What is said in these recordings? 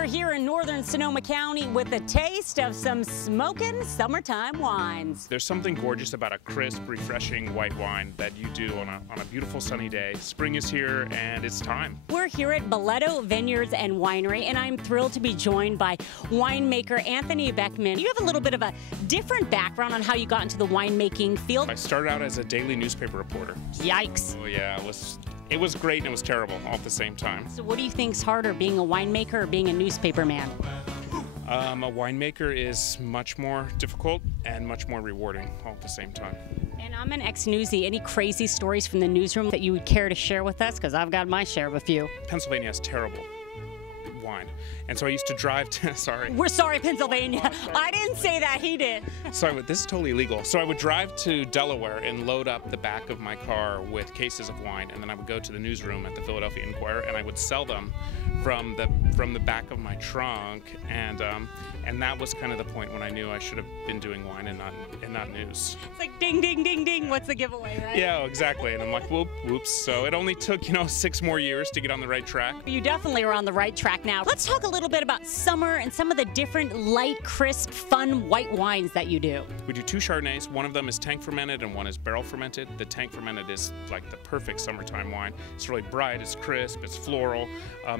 We're here in Northern Sonoma County with a taste of some smoking summertime wines. There's something gorgeous about a crisp, refreshing white wine that you do on a beautiful sunny day. Spring is here and it's time. We're here at Boleto Vineyards and Winery, and I'm thrilled to be joined by winemaker Anthony Beckman. You have a little bit of a different background on how you got into the winemaking field. I started out as a daily newspaper reporter. Yikes. Oh yeah, it was great and it was terrible all at the same time. So what do you think's harder, being a winemaker or being a newspaper man? A winemaker is much more difficult and much more rewarding all at the same time. And I'm an ex-newsie. Any crazy stories from the newsroom that you would care to share with us? Because I've got my share of a few. Pennsylvania has terrible wine. And so I used to drive to, sorry. We're sorry, Pennsylvania. I didn't say that, he did. Sorry, this is totally illegal. So I would drive to Delaware and load up the back of my car with cases of wine, and then I would go to the newsroom at the Philadelphia Inquirer, and I would sell them from the back of my trunk, and that was kind of the point when I knew I should have been doing wine and not news. It's like ding, ding, ding, ding. What's the giveaway, right? Yeah, exactly. And I'm like, whoops. So it only took 6 more years to get on the right track. You definitely are on the right track now. Let's talk a little bit about summer and some of the different light, crisp, fun white wines that you do. We do 2 Chardonnays. One of them is tank fermented and one is barrel fermented. The tank fermented is like the perfect summertime wine. It's really bright, it's crisp, it's floral.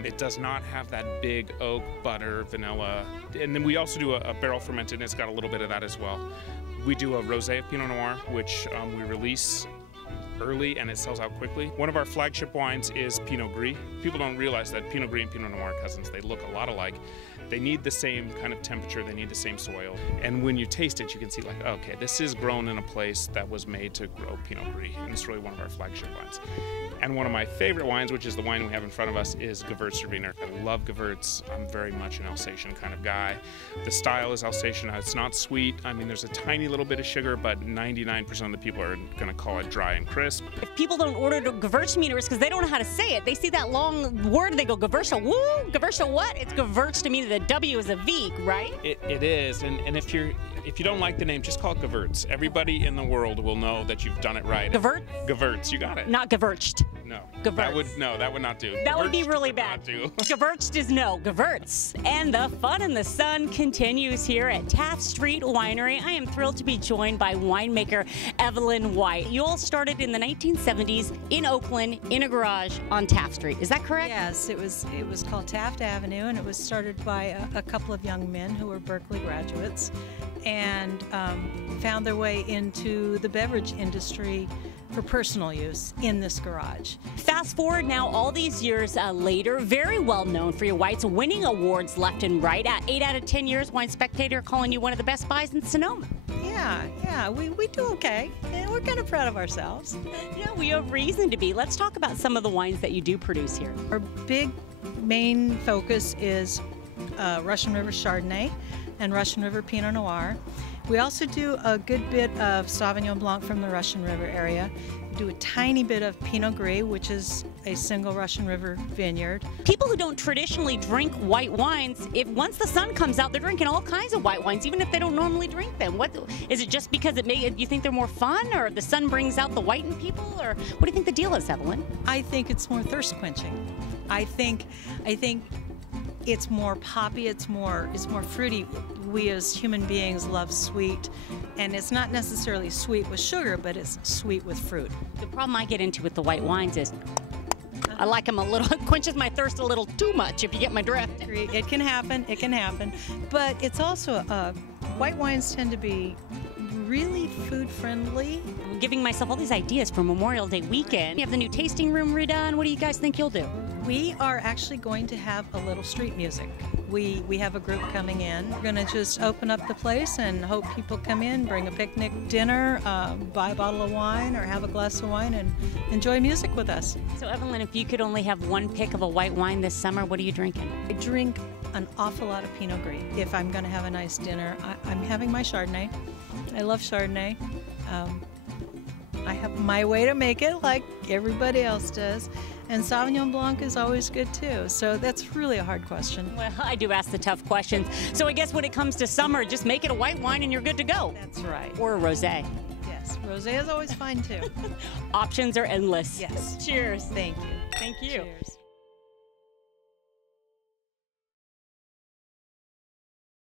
It does not have that big oak, butter, vanilla. And then we also do a barrel fermented, and it's got a little bit of that as well. We do a rosé of Pinot Noir, which we release early and it sells out quickly. One of our flagship wines is Pinot Gris. People don't realize that Pinot Gris and Pinot Noir are cousins. They look a lot alike. They need the same kind of temperature, they need the same soil. And when you taste it, you can see like, okay, this is grown in a place that was made to grow Pinot Gris, and it's really one of our flagship wines. And one of my favorite wines, which is the wine we have in front of us, is Gewürztraminer. I love Gewürz. I'm very much an Alsatian kind of guy. The style is Alsatian. It's not sweet. I mean, there's a tiny little bit of sugar, but 99% of the people are going to call it dry and crisp. If people don't order Gewürztraminer, it's because they don't know how to say it. They see that long word and they go, Gewürz, woo, Gewürz what? It's Gewürztraminer. The W is a V, right? It is, and if you don't like the name, just call it Gewürz. Everybody in the world will know that you've done it right. Gewürz? Gewürz, you got it. Not Gewürzt. No. Gewürz. That would not do. That would be really bad. Gewürzt is no. Gewürz. And the fun in the sun continues here at Taft Street Winery. I am thrilled to be joined by winemaker Evelyn White. You all started in the 1970s in Oakland in a garage on Taft Street. Is that correct? Yes, it was called Taft Avenue, and it was started by a couple of young men who were Berkeley graduates and found their way into the beverage industry for personal use in this garage. Fast forward now all these years later, very well known for your whites, winning awards left and right. 8 out of 10 years, Wine Spectator calling you one of the best buys in Sonoma. Yeah, we do okay. Yeah, we're kind of proud of ourselves. Yeah, we have reason to be. Let's talk about some of the wines that you do produce here. Our big main focus is Russian River Chardonnay and Russian River Pinot Noir. We also do a good bit of Sauvignon Blanc from the Russian River area. We do a tiny bit of Pinot Gris, which is a single Russian River vineyard. People who don't traditionally drink white wines, once the sun comes out, they're drinking all kinds of white wines, even if they don't normally drink them. What is it, just because you think they're more fun, or the sun brings out the white in people, or what do you think the deal is, Evelyn? I think it's more thirst quenching. I think it's more poppy, it's more fruity. We as human beings love sweet, and it's not necessarily sweet with sugar, but it's sweet with fruit. The problem I get into with the white wines is I like them a little, it quenches my thirst a little too much, if you get my drift. It can happen, but it's also, white wines tend to be really food friendly. I'm giving myself all these ideas for Memorial Day weekend. You have the new tasting room redone. What do you guys think you'll do? We are actually going to have a little street music. We have a group coming in. We're going to just open up the place and hope people come in, bring a picnic dinner, buy a bottle of wine or have a glass of wine and enjoy music with us. So Evelyn, if you could only have one pick of a white wine this summer, what are you drinking? I drink an awful lot of Pinot Gris. If I'm going to have a nice dinner, I'm having my Chardonnay. I love Chardonnay. I have my way to make it like everybody else does. And Sauvignon Blanc is always good too. So that's really a hard question. Well, I do ask the tough questions. So I guess when it comes to summer, just make it a white wine and you're good to go. That's right. Or a rosé. Yes, rosé is always fine too. Options are endless. Yes. Cheers. Thank you. Thank you. Cheers.